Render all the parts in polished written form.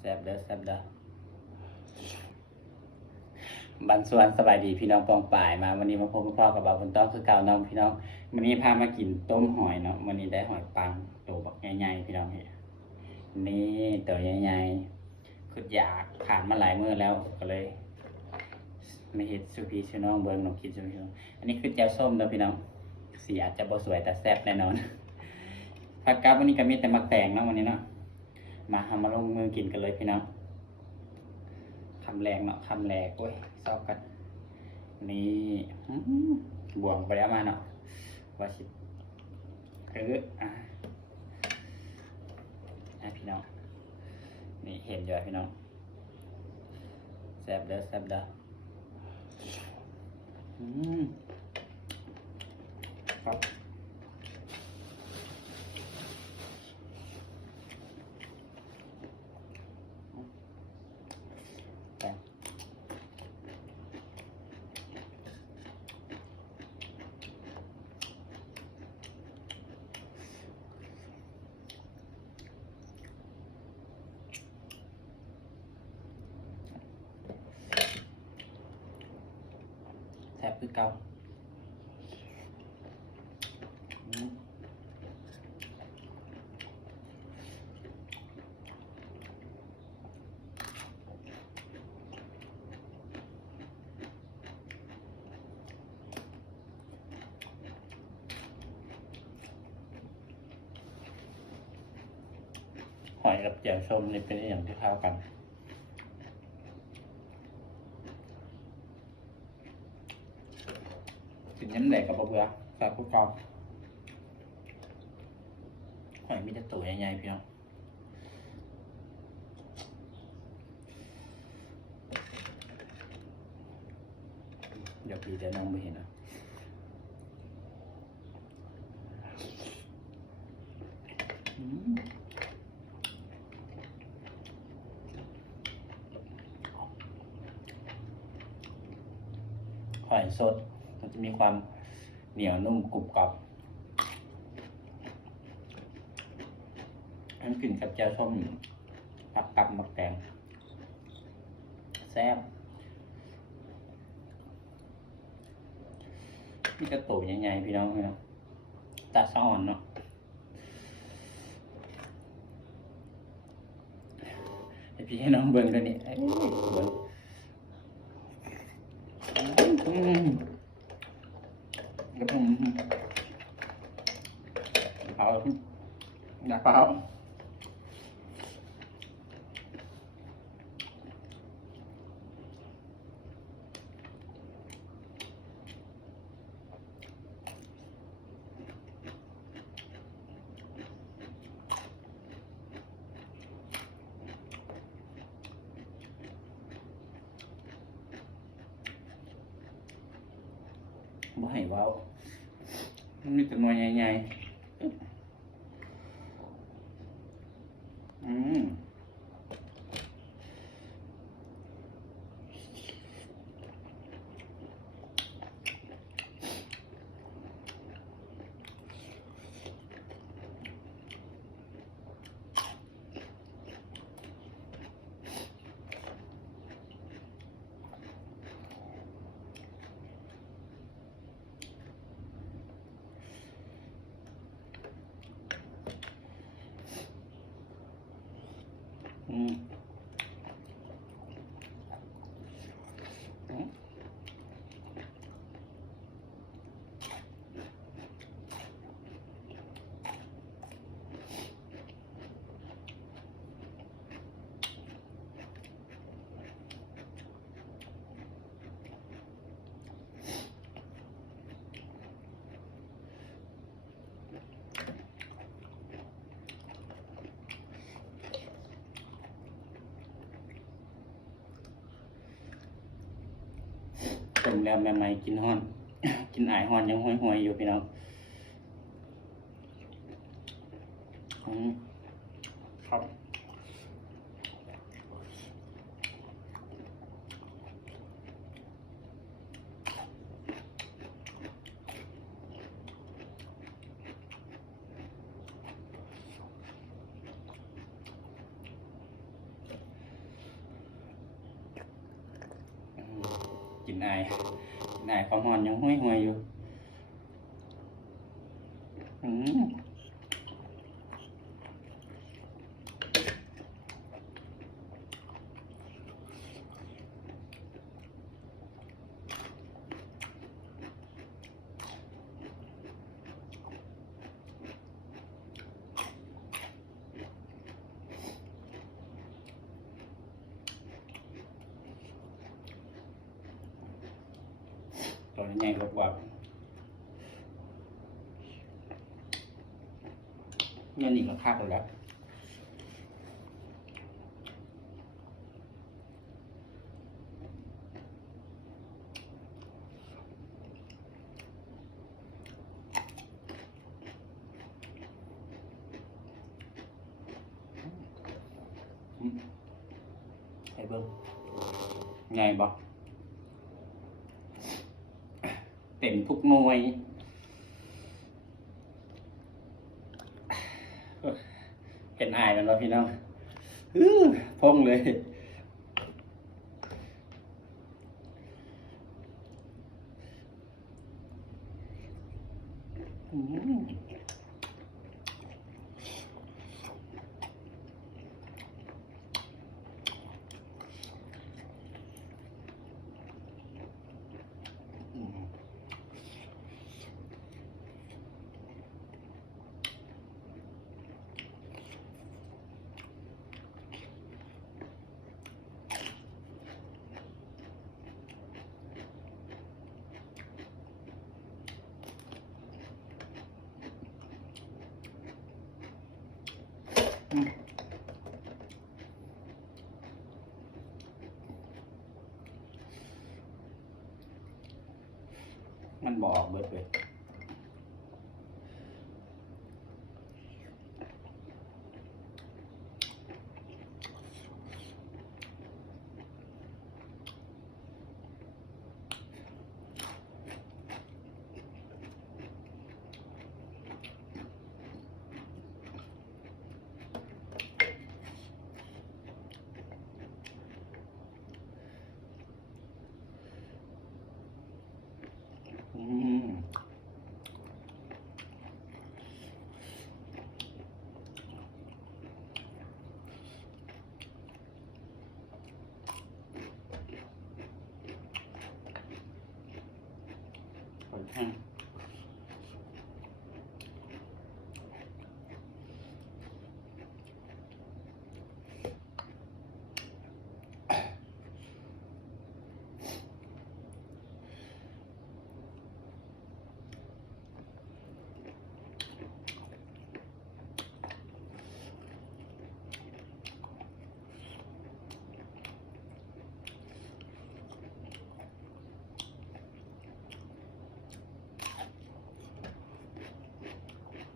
แซ่บเด้อแซ่บเด้อบันส่วนสบายดีพี่น้องปองป่ายมาวันนี้มาพบกับพ่อกับบ่าวบนต้องคือเก่าน้องพี่น้องวันนี้พามากินต้มหอยเนาะวันนี้ได้หอยปังตัวบักใหญ่ๆพี่น้องเห็นนี่ตัวใหญ่ๆคืออยากผ่านมาหลายมื้อแล้วก็เลยไม่เห็ดสุพีชื่อน้องเบิ้งน้องคิดสุพีอันนี้คือแจ่วส้มเด้อพี่น้องสีอาจจะบ่สวยแต่แซ่บแน่นอนผักกาดวันนี้ก็มีแต่มักแตงเนาะวันนี้เนาะมาลงมือกินกันเลยพี่น้องคำแรงเนาะคำแรงโอ้ยชอบกันนี่บวงไปแล้วมาเนาะว่าสิพี่น้องนี่เห็นอยู่พี่น้องแซ่บเด้อแซ่บเด้อครับแซ่บคือเก่าหอยกับแจ่วส้มนี่เป็นอย่างที่เข้ากันกินย้ำแหลกกับเบื่อแซ่บคือเก่าหอยมีแต่ตัวใหญ่ๆพี่น้องเดี๋ยวพี่จะน้องไปเห็นนะหอยสดมันจะมีความเหนียวนุ่มกรุบกรอบน้ำกลิ่นกับแจ่วส้มผักกับมักแตงแซ่บนี่กระตุกใหญ่ๆพี่น้องพี่น้องตาซ้อนเนาะให้พี่ให้น้องเบิ่งตัวนี้เบิ่งกระผมเอาอยากเปล่าบ่ให้ว้าวมันมีแต่หน่วยใหญ่ๆต้มแล้วใหม่ๆกินฮ้อน กินอายฮ้อนยังห่วยๆอยู่พี่น้องครับ กินไอความร้อนยังห้วยๆอยู่อืมตัวนี้ใหญ่กว่าเงี้ยนี่ก็คักเลยแล้วให้เบิ่งไงบ่เต็มทุกหน่วยเห็นอายมันวะพี่น้องพงเลยมันบอกเบิดเลย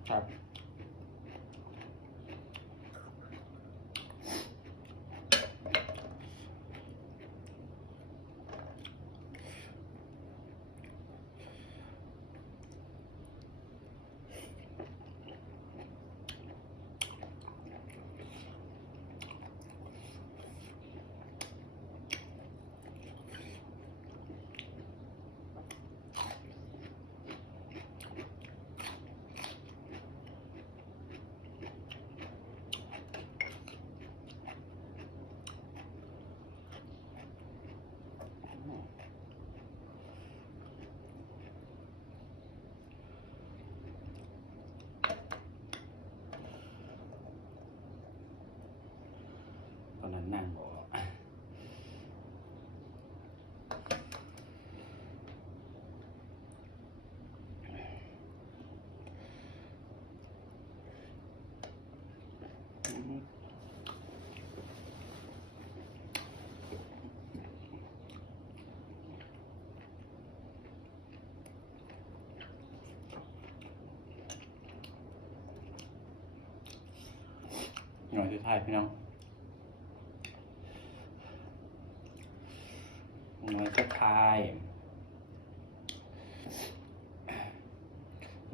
ครับตอนนั้นนั่งบอกหน่อยสุดท้ายพี่น้องหน่อยสุดท้าย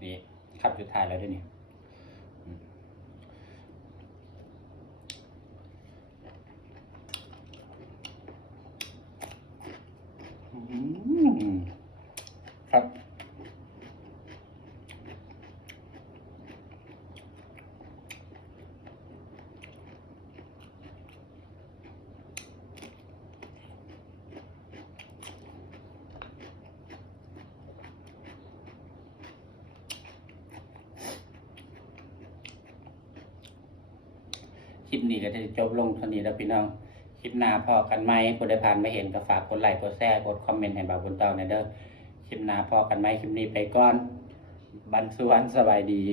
นี่ขับสุดท้ายแล้วด้วยนี่ ปนี้ก็จะจบลงเท่านี้แล้วพี่น้องคลิปหน้าพอกันไหมผู้ใดผ่านไม่เห็นก็ฝากกดไลค์กดแชร์กดคอมเมนต์ให้บ่าวบุญตองหน่อยเด้อคลิปหน้าพอกันไหมคลิปนี้ไปก่อนบันสวนสบายดี